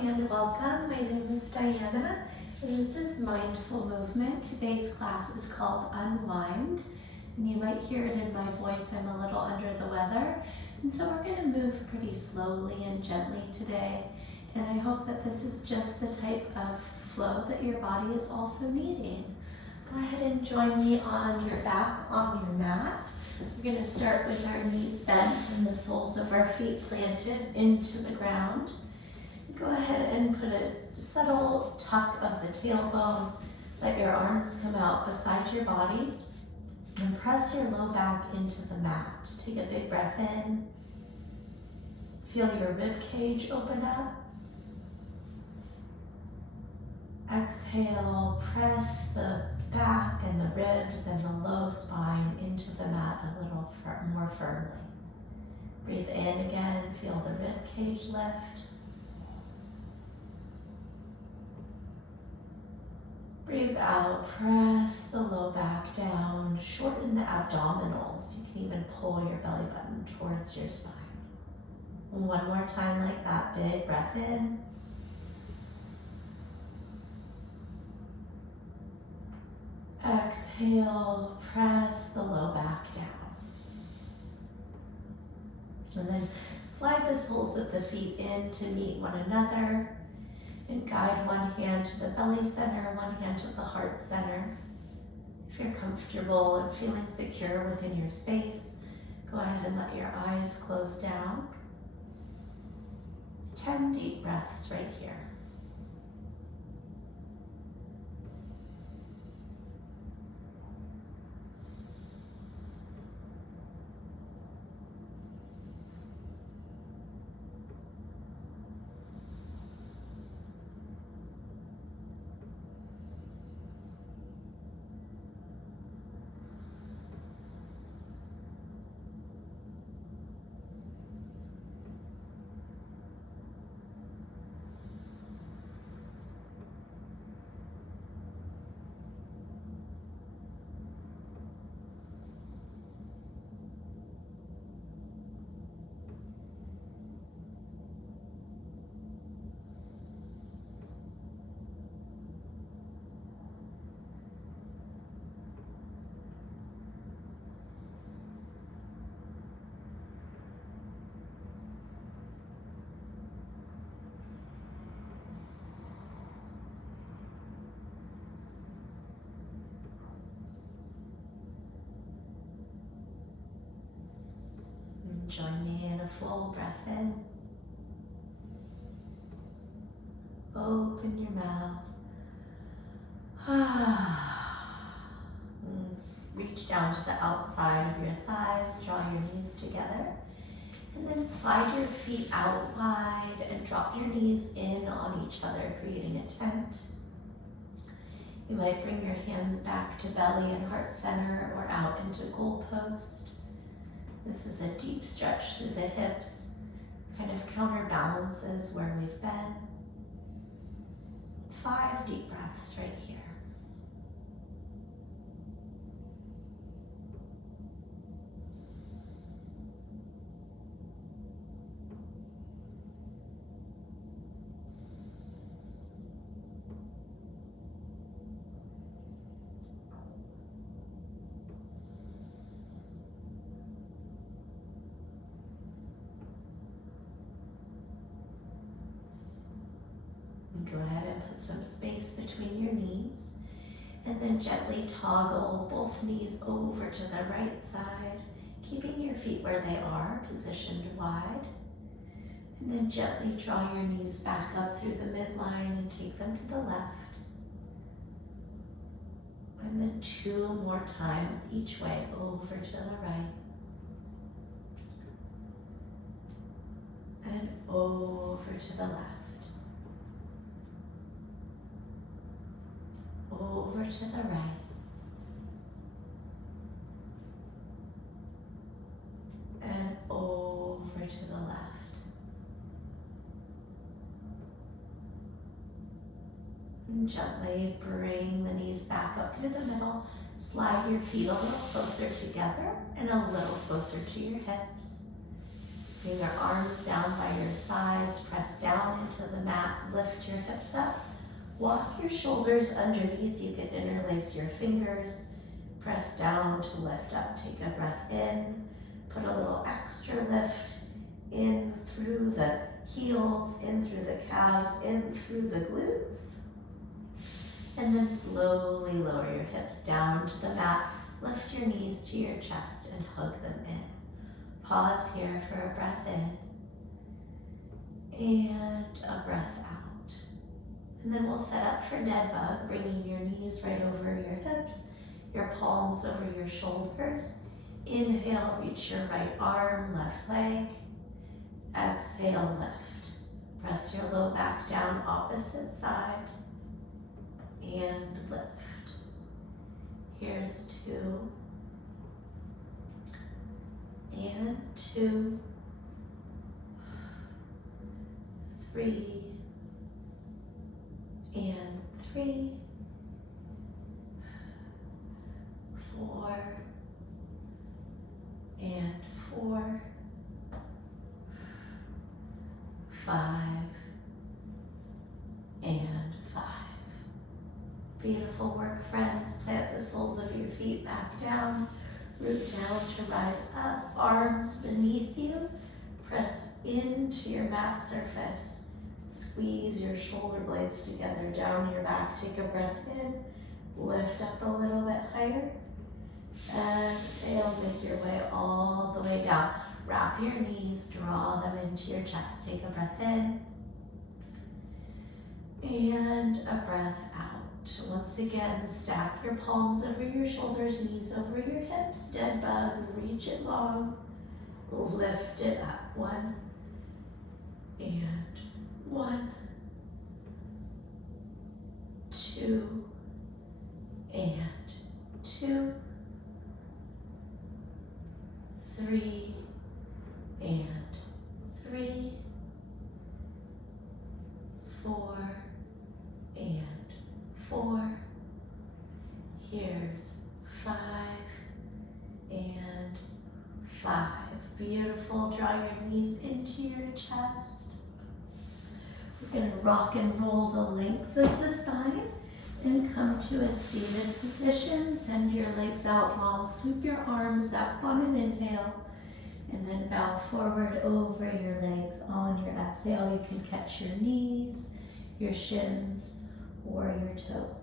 and welcome. My name is Diana and this is Mindful Movement. Today's class is called Unwind, and you might hear it in my voice. I'm a little under the weather, and so we're going to move pretty slowly and gently today, and I hope that this is just the type of flow that your body is also needing. Go ahead and join me on your back on your mat. We're going to start with our knees bent and the soles of our feet planted into the ground. Go ahead and put a subtle tuck of the tailbone. Let your arms come out beside your body and press your low back into the mat. Take a big breath in. Feel your rib cage open up. Exhale, press the back and the ribs and the low spine into the mat a little more firmly. Breathe in again, feel the rib cage lift. Breathe out, press the low back down, shorten the abdominals. You can even pull your belly button towards your spine. One more time like that, big breath in. Exhale, press the low back down. And then slide the soles of the feet in to meet one another and guide one hand to the belly center, one hand to the heart center. If you're comfortable and feeling secure within your space, go ahead and let your eyes close down. 10 deep breaths right here. Join me in a full breath in. Open your mouth. And reach down to the outside of your thighs. Draw your knees together. And then slide your feet out wide and drop your knees in on each other, creating a tent. You might bring your hands back to belly and heart center or out into goalpost. This is a deep stretch through the hips, kind of counterbalances where we've been. 5 deep breaths right here. Go ahead and put some space between your knees, and then gently toggle both knees over to the right side, keeping your feet where they are, positioned wide. And then gently draw your knees back up through the midline and take them to the left. And then 2 more times each way over to the right. And over to the left. Over to the right. And over to the left. And gently bring the knees back up through the middle. Slide your feet a little closer together and a little closer to your hips. Bring your arms down by your side, sides, press down into the mat, lift your hips up. Walk your shoulders underneath. You can interlace your fingers. Press down to lift up. Take a breath in. Put a little extra lift in through the heels, in through the calves, in through the glutes. And then slowly lower your hips down to the mat. Lift your knees to your chest and hug them in. Pause here for a breath in and a breath out. And then we'll set up for dead bug, bringing your knees right over your hips, your palms over your shoulders. Inhale, reach your right arm, left leg. Exhale, lift. Press your low back down, opposite side, and lift. Here's 2, and 2, 3, and 3, 4, and 4, 5, and 5. Beautiful work, friends. Plant the soles of your feet back down. Root down to rise up. Arms beneath you. Press into your mat surface. Squeeze your shoulder blades together down your back. Take a breath in. Lift up a little bit higher. Exhale, make your way all the way down. Wrap your knees, draw them into your chest. Take a breath in and a breath out. Once again, stack your palms over your shoulders, knees over your hips. Dead bug, reach it long, lift it up. 1 and 1, 2 and 2, 3 and 3, 4 and 4. Here's 5 and 5. Beautiful. Draw your knees into your chest. We're going to rock and roll the length of the spine and come to a seated position. Send your legs out long. Sweep your arms up on an inhale. And then bow forward over your legs. On your exhale, you can catch your knees, your shins, or your toes.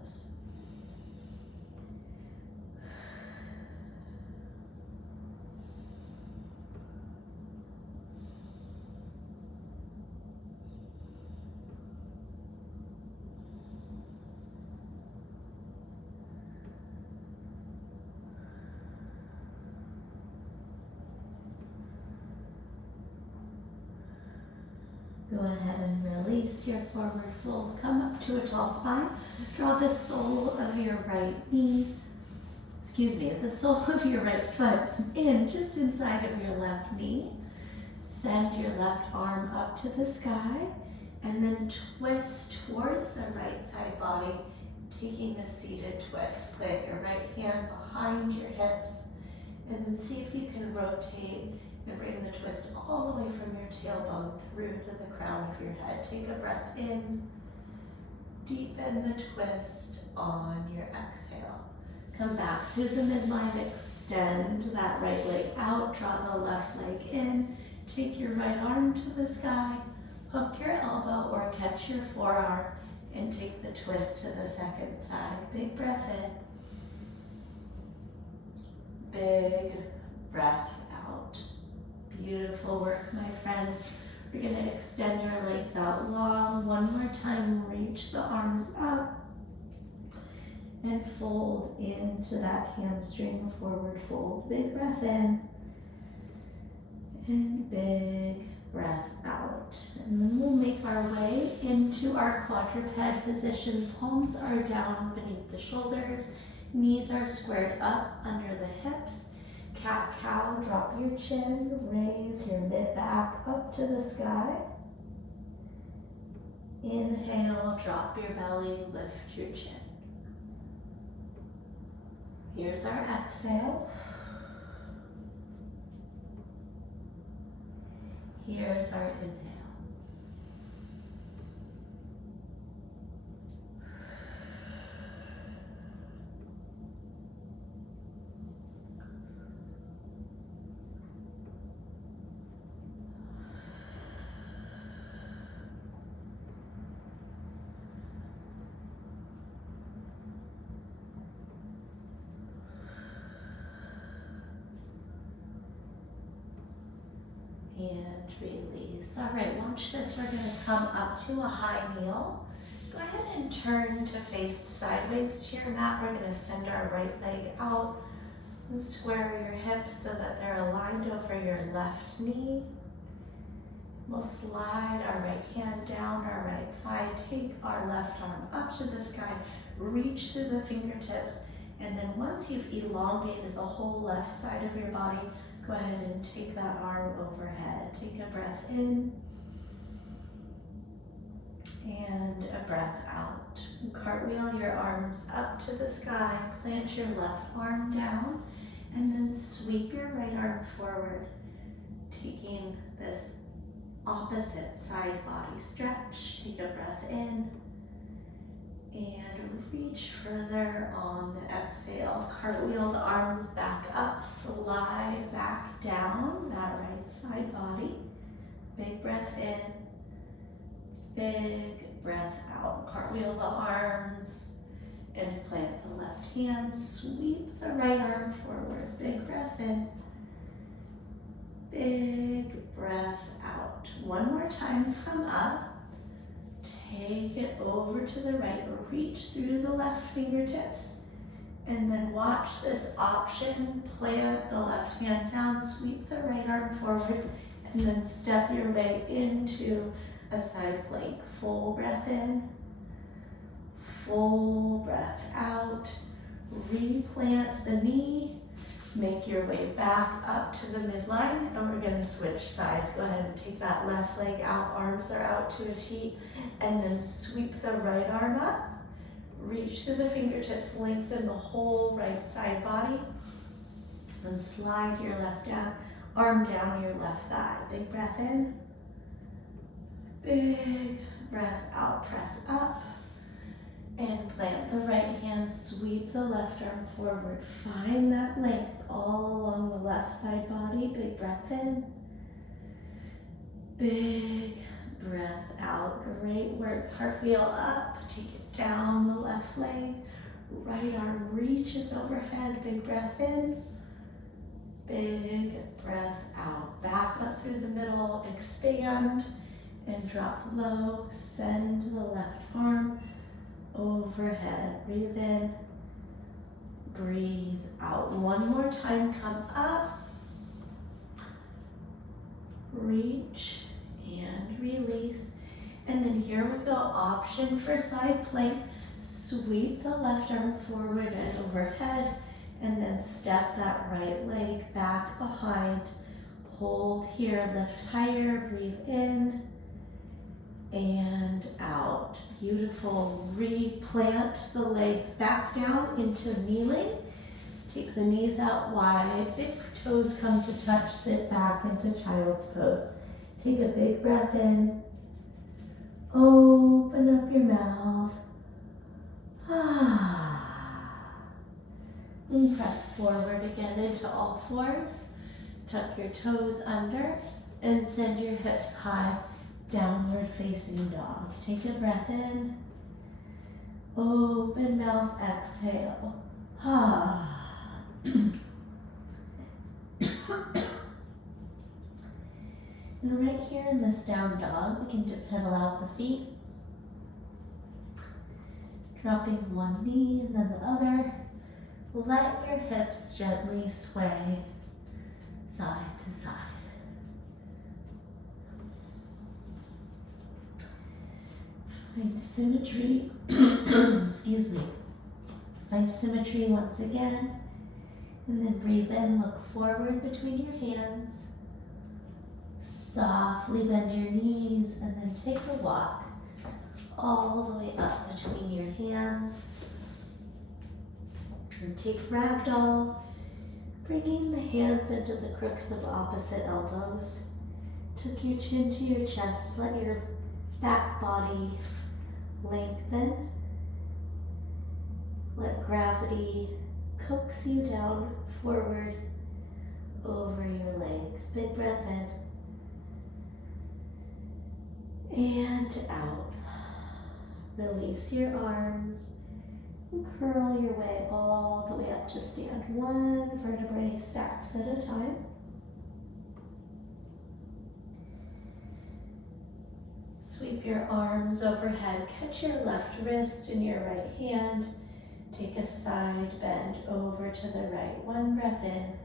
Go ahead and release your forward fold. Come up to a tall spine. Draw the sole of your right knee, the sole of your right foot in just inside of your left knee. Send your left arm up to the sky and then twist towards the right side body, taking a seated twist. Plant your right hand behind your hips and then see if you can rotate and bring the twist all the way from your tailbone through to the crown of your head. Take a breath in. Deepen the twist on your exhale. Come back through the midline. Extend that right leg out. Draw the left leg in. Take your right arm to the sky. Hook your elbow or catch your forearm and take the twist to the second side. Big breath in. Big breath out. Beautiful work, my friends. We're going to extend your legs out long. One more time, reach the arms up and fold into that hamstring forward fold. Big breath in and big breath out. And then we'll make our way into our quadruped position. Palms are down beneath the shoulders. Knees are squared up under the hips. Cat-cow, drop your chin, raise your mid-back up to the sky. Inhale, drop your belly, lift your chin. Here's our exhale. Here's our inhale. release. All right, watch this. We're going to come up to a high kneel. Go ahead and turn to face sideways to your mat. We're going to send our right leg out and square your hips so that they're aligned over your left knee. We'll slide our right hand down our right thigh, take our left arm up to the sky, reach through the fingertips, and then once you've elongated the whole left side of your body, go ahead and take that arm overhead. Take a breath in and a breath out. Cartwheel your arms up to the sky, plant your left arm down, and then sweep your right arm forward, taking this opposite side body stretch. Take a breath in and reach further on the exhale. Cartwheel the arms back up, slide back down that right side body. Big breath in, big breath out. Cartwheel the arms and plant the left hand. Sweep the right arm forward. Big breath in, big breath out. One more time, come up. Take it over to the right, reach through the left fingertips, and then watch this option. Plant the left hand down, sweep the right arm forward, and then step your way into a side plank. Full breath in, full breath out. Replant the knee, make your way back up to the midline, and we're going to switch sides. Go ahead and take that left leg out, arms are out to a T, and then sweep the right arm up, reach through the fingertips, lengthen the whole right side body, and slide your left arm down your left thigh. Big breath in, big breath out, press up, and plant the right hand, sweep the left arm forward. Find that length all along the left side body. Big breath in, big breath out. Great work. Cartwheel up, take it down the left leg. Right arm reaches overhead. Big breath in, big breath out. Back up through the middle, expand, and drop low. Send the left arm overhead. Breathe in, breathe out. One more time, come up, reach, and release. And then here we go, option for side plank. Sweep the left arm forward and overhead, and then step that right leg back behind. Hold here, lift higher, breathe in and out. Beautiful. Replant the legs back down into kneeling. Take the knees out wide, big toes come to touch, sit back into child's pose. Take a big breath in, open up your mouth, and press forward again into all fours. Tuck your toes under and send your hips high. Downward facing dog. Take a breath in, open mouth, exhale. And right here in this down dog, begin to pedal out the feet. Dropping one knee and then the other. Let your hips gently sway side to side. Find symmetry, excuse me. Find symmetry once again, and then breathe in, look forward between your hands. Softly bend your knees, and then take a walk all the way up between your hands. And take ragdoll, bringing the hands into the crooks of opposite elbows. Tuck your chin to your chest, let your back body lengthen. Let gravity coax you down, forward, over your legs. Big breath in and out. Release your arms and curl your way all the way up to stand. One vertebrae stacks at a time. Sweep your arms overhead. Catch your left wrist in your right hand. Take a side bend over to the right. One breath in.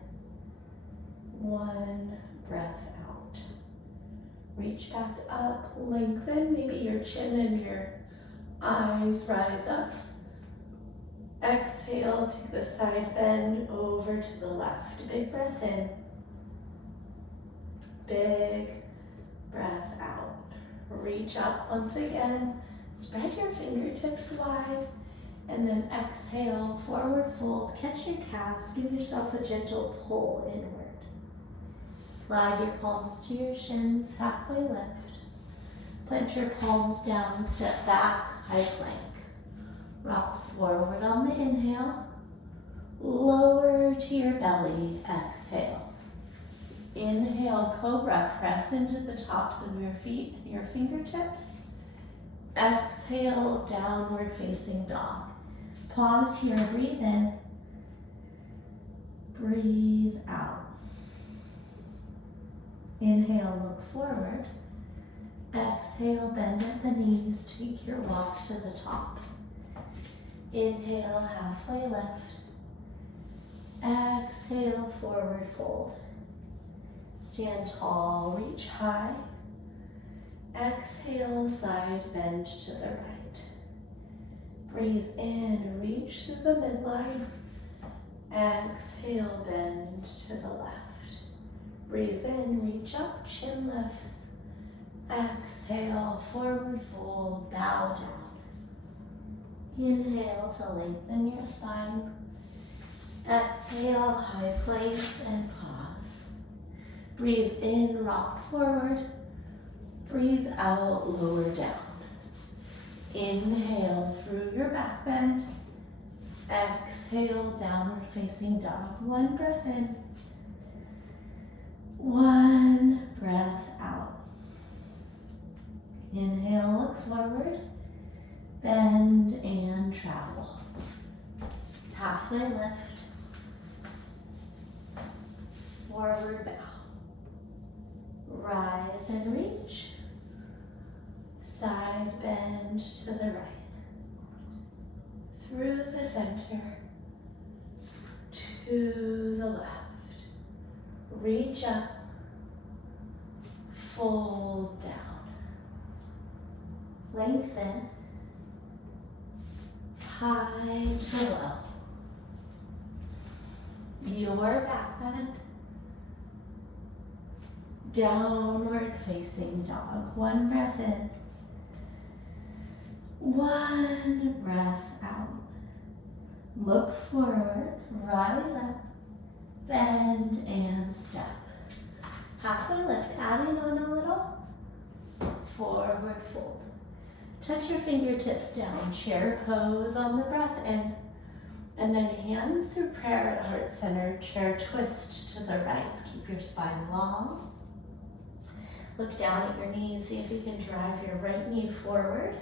One breath out. Reach back up, lengthen. Maybe your chin and your eyes rise up. Exhale, take the side bend over to the left. Big breath in. Big breath out. Reach up once again. Spread your fingertips wide. And then exhale, forward fold. Catch your calves. Give yourself a gentle pull inward. Slide your palms to your shins, halfway lift. Plant your palms down, step back, high plank. Rock forward on the inhale. Lower to your belly, exhale. Inhale, cobra, press into the tops of your feet and your fingertips. Exhale, downward facing dog. Pause here, breathe in. Breathe out. Inhale, look forward. Exhale, bend at the knees, take your walk to the top. Inhale, halfway lift. Exhale, forward fold. Stand tall, reach high. Exhale, side bend to the right. Breathe in, reach to the midline. Exhale, bend to the left. Breathe in, reach up, chin lifts. Exhale, forward fold, bow down. Inhale to lengthen your spine. Exhale, high plank and pause. Breathe in, rock forward. Breathe out, lower down. Inhale through your back bend. Exhale, downward facing dog. One breath in. One breath out. Inhale, look forward. Bend and travel. Halfway lift. Forward bow. Rise and reach. Side bend to the right. Through the center. To the left. Reach up. Fold down. Lengthen. High to low. Your back bend. Downward facing dog. One breath in. One breath out. Look forward, rise up, bend and step. Halfway lift, adding on a little. Forward fold. Touch your fingertips down, chair pose on the breath in. And then hands through prayer at heart center, chair twist to the right. Keep your spine long. Look down at your knees, see if you can drive your right knee forward.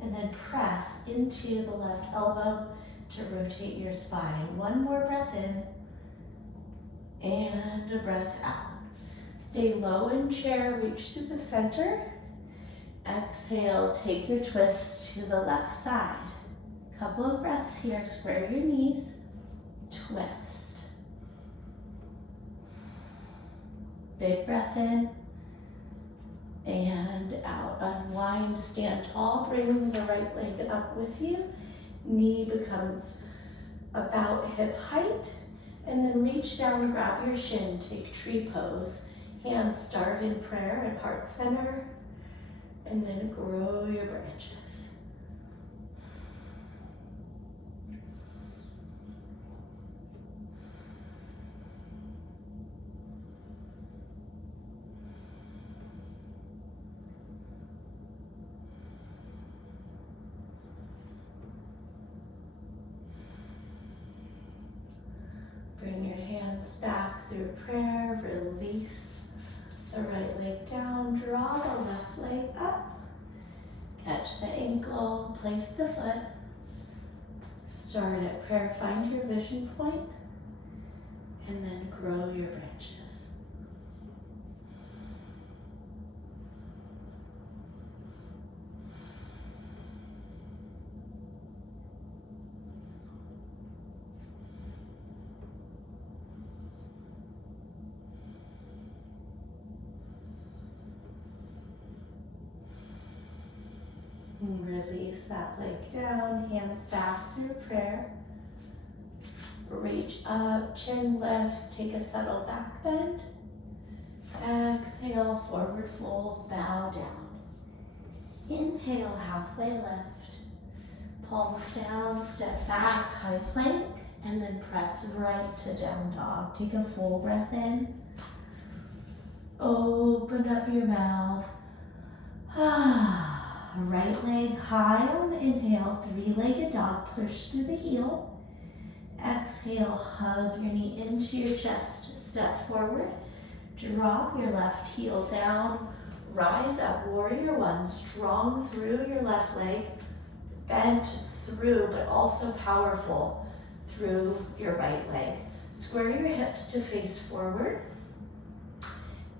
And then press into the left elbow to rotate your spine. One more breath in and a breath out. Stay low in chair, reach to the center. Exhale, take your twist to the left side. Couple of breaths here, square your knees, twist. Big breath in and out. Unwind, stand tall, bring the right leg up with you. Knee becomes about hip height. And then reach down, grab your shin, take tree pose. Hands start in prayer at heart center. And then grow your branches. Bring your hands back through prayer, release the right leg down, draw the left leg up, catch the ankle, place the foot, start at prayer, find your vision point, and then grow your branches. And release that leg down, hands back through prayer. Reach up, chin lifts, take a subtle back bend. Exhale, forward fold, bow down. Inhale, halfway lift. Palms down, step back, high plank, and then press right to down dog. Take a full breath in. Open up your mouth. Right leg high on the inhale, three-legged dog, push through the heel. Exhale, hug your knee into your chest, step forward. Drop your left heel down, rise up, warrior one, strong through your left leg, bent through, but also powerful through your right leg. Square your hips to face forward,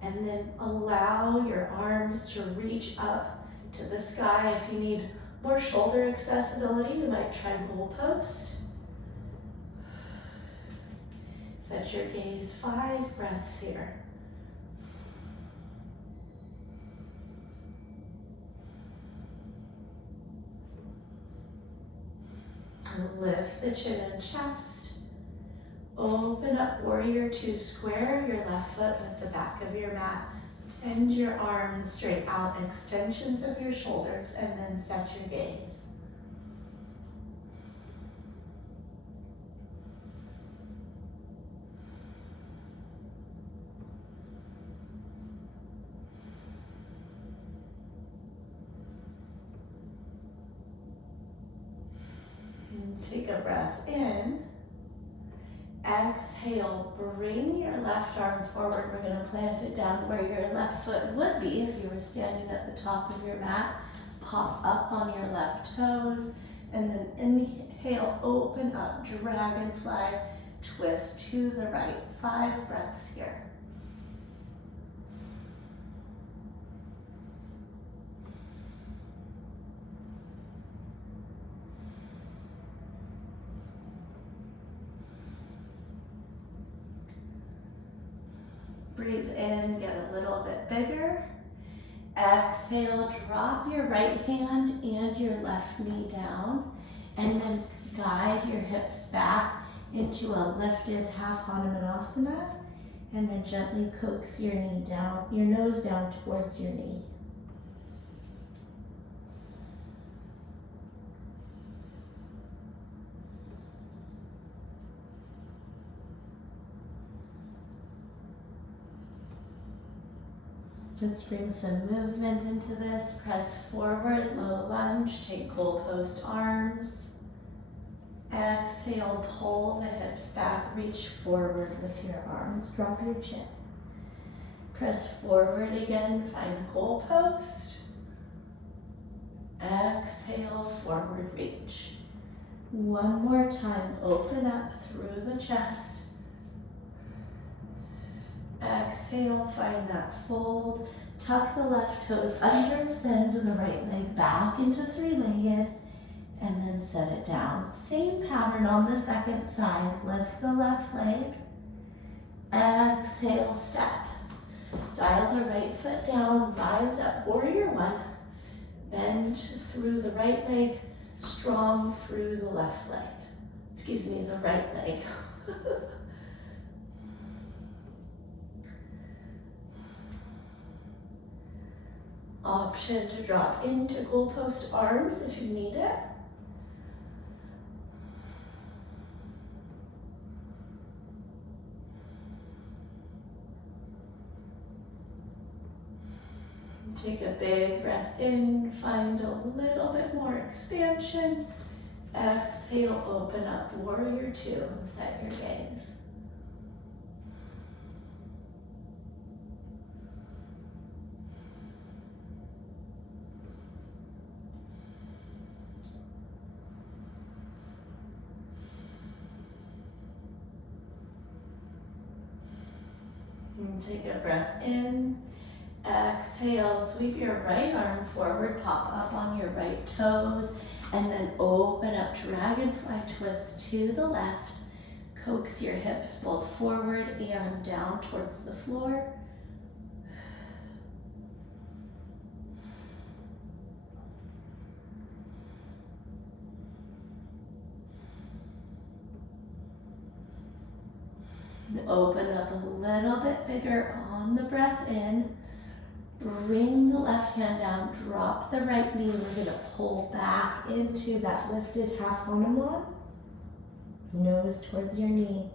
and then allow your arms to reach up to the sky. If you need more shoulder accessibility, you might try goalpost. Set your gaze, 5 breaths here. Lift the chin and chest. Open up, warrior two. Square your left foot with the back of your mat. Send your arms straight out, extensions of your shoulders, and then set your gaze. Take a breath in. Exhale, bring your left arm forward. We're going to plant it down where your left foot would be if you were standing at the top of your mat. Pop up on your left toes, and then inhale, open up, dragonfly, twist to the right. 5 breaths here. Breathe in, get a little bit bigger. Exhale, drop your right hand and your left knee down, and then guide your hips back into a lifted half Hanumanasana, and then gently coax your knee down, your nose down towards your knee. Let's bring some movement into this. Press forward, low lunge, take goalpost arms. Exhale, pull the hips back, reach forward with your arms, drop your chin. Press forward again, find goalpost. Exhale, forward reach. One more time, open up through the chest. Exhale, find that fold. Tuck the left toes under, send the right leg back into three-legged, and then set it down. Same pattern on the second side. Lift the left leg. Exhale, step. Dial the right foot down, rise up, warrior one. Bend through the right leg, strong through the left leg. Excuse me, the right leg. Option to drop into goalpost arms if you need it. Take a big breath in, find a little bit more expansion. Exhale, open up, warrior two, and set your gaze. And take a breath in. Exhale, sweep your right arm forward, pop up on your right toes, and then open up, dragonfly twist to the left. Coax your hips both forward and down towards the floor. Open up a little bit bigger on the breath in. Bring the left hand down, drop the right knee. We're gonna pull back into that lifted half Hanuman. Nose towards your knee.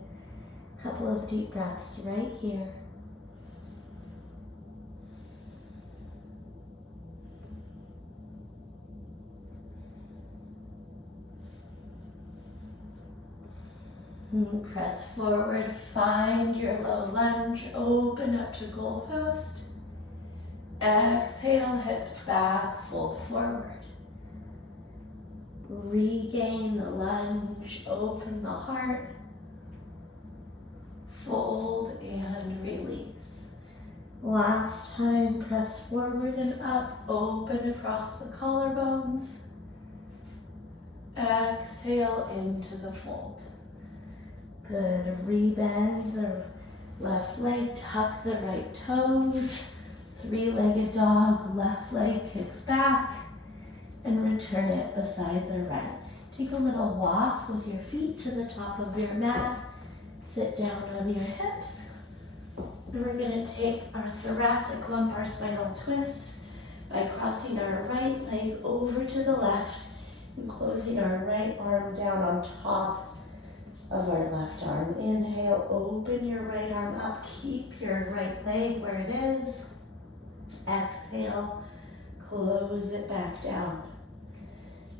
Couple of deep breaths right here. Press forward, find your low lunge, open up to goal post. Exhale, hips back, fold forward. Regain the lunge, open the heart. Fold and release. Last time, press forward and up, open across the collarbones. Exhale into the fold. Good, rebend the left leg, tuck the right toes. Three-legged dog, left leg kicks back, and return it beside the right. Take a little walk with your feet to the top of your mat. Sit down on your hips. And we're gonna take our thoracic lumbar spinal twist by crossing our right leg over to the left and closing our right arm down on top of our left arm. Inhale, open your right arm up. Keep your right leg where it is. Exhale, close it back down.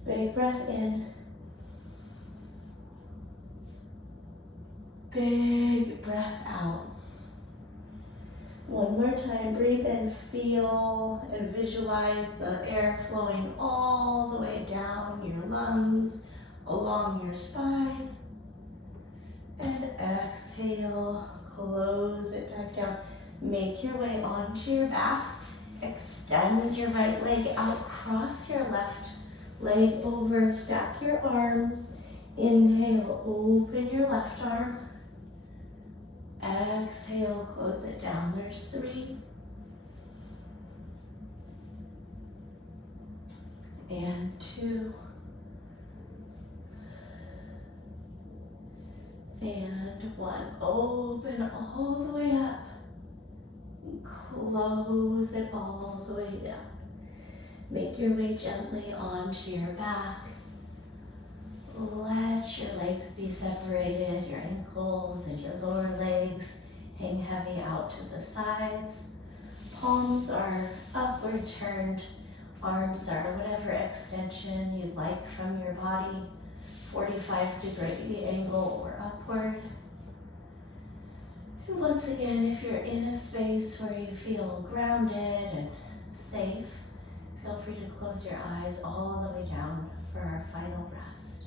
Big breath in. Big breath out. One more time, breathe in, feel and visualize the air flowing all the way down your lungs, along your spine. And exhale, close it back down. Make your way onto your back. Extend your right leg out, cross your left leg over, stack your arms. Inhale, open your left arm. Exhale, close it down. There's 3. And 2. And 1. Open all the way up. Close it all the way down. Make your way gently onto your back. Let your legs be separated, your ankles and your lower legs hang heavy out to the sides. Palms are upward turned. Arms are whatever extension you'd like from your body, 45-degree angle or upward. And once again, if you're in a space where you feel grounded and safe, feel free to close your eyes all the way down for our final rest.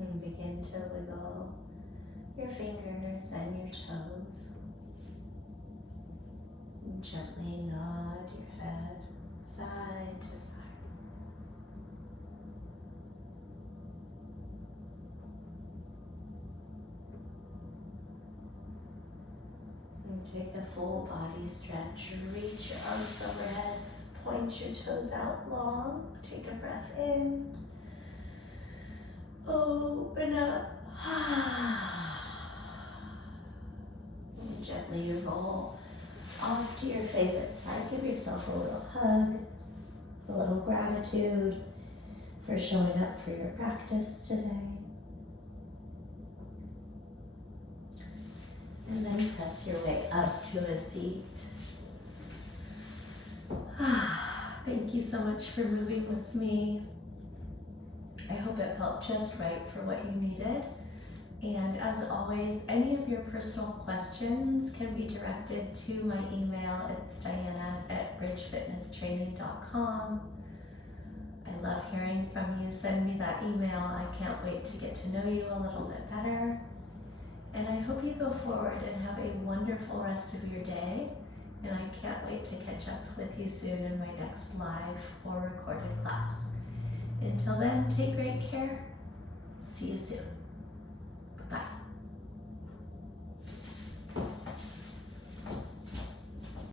And begin to wiggle your fingers and your toes. And gently nod your head side to side. And take a full body stretch. Reach your arms overhead. Point your toes out long. Take a breath in. Open up. And gently roll off to your favorite side. Give yourself a little hug, a little gratitude for showing up for your practice today. And then press your way up to a seat. Thank you so much for moving with me. I hope it felt just right for what you needed. And as always, any of your personal questions can be directed to my email. It's diana@bridgefitnesstraining.com. I love hearing from you. Send me that email. I can't wait to get to know you a little bit better. And I hope you go forward and have a wonderful rest of your day. And I can't wait to catch up with you soon in my next live or recorded class. Until then, take great care. See you soon.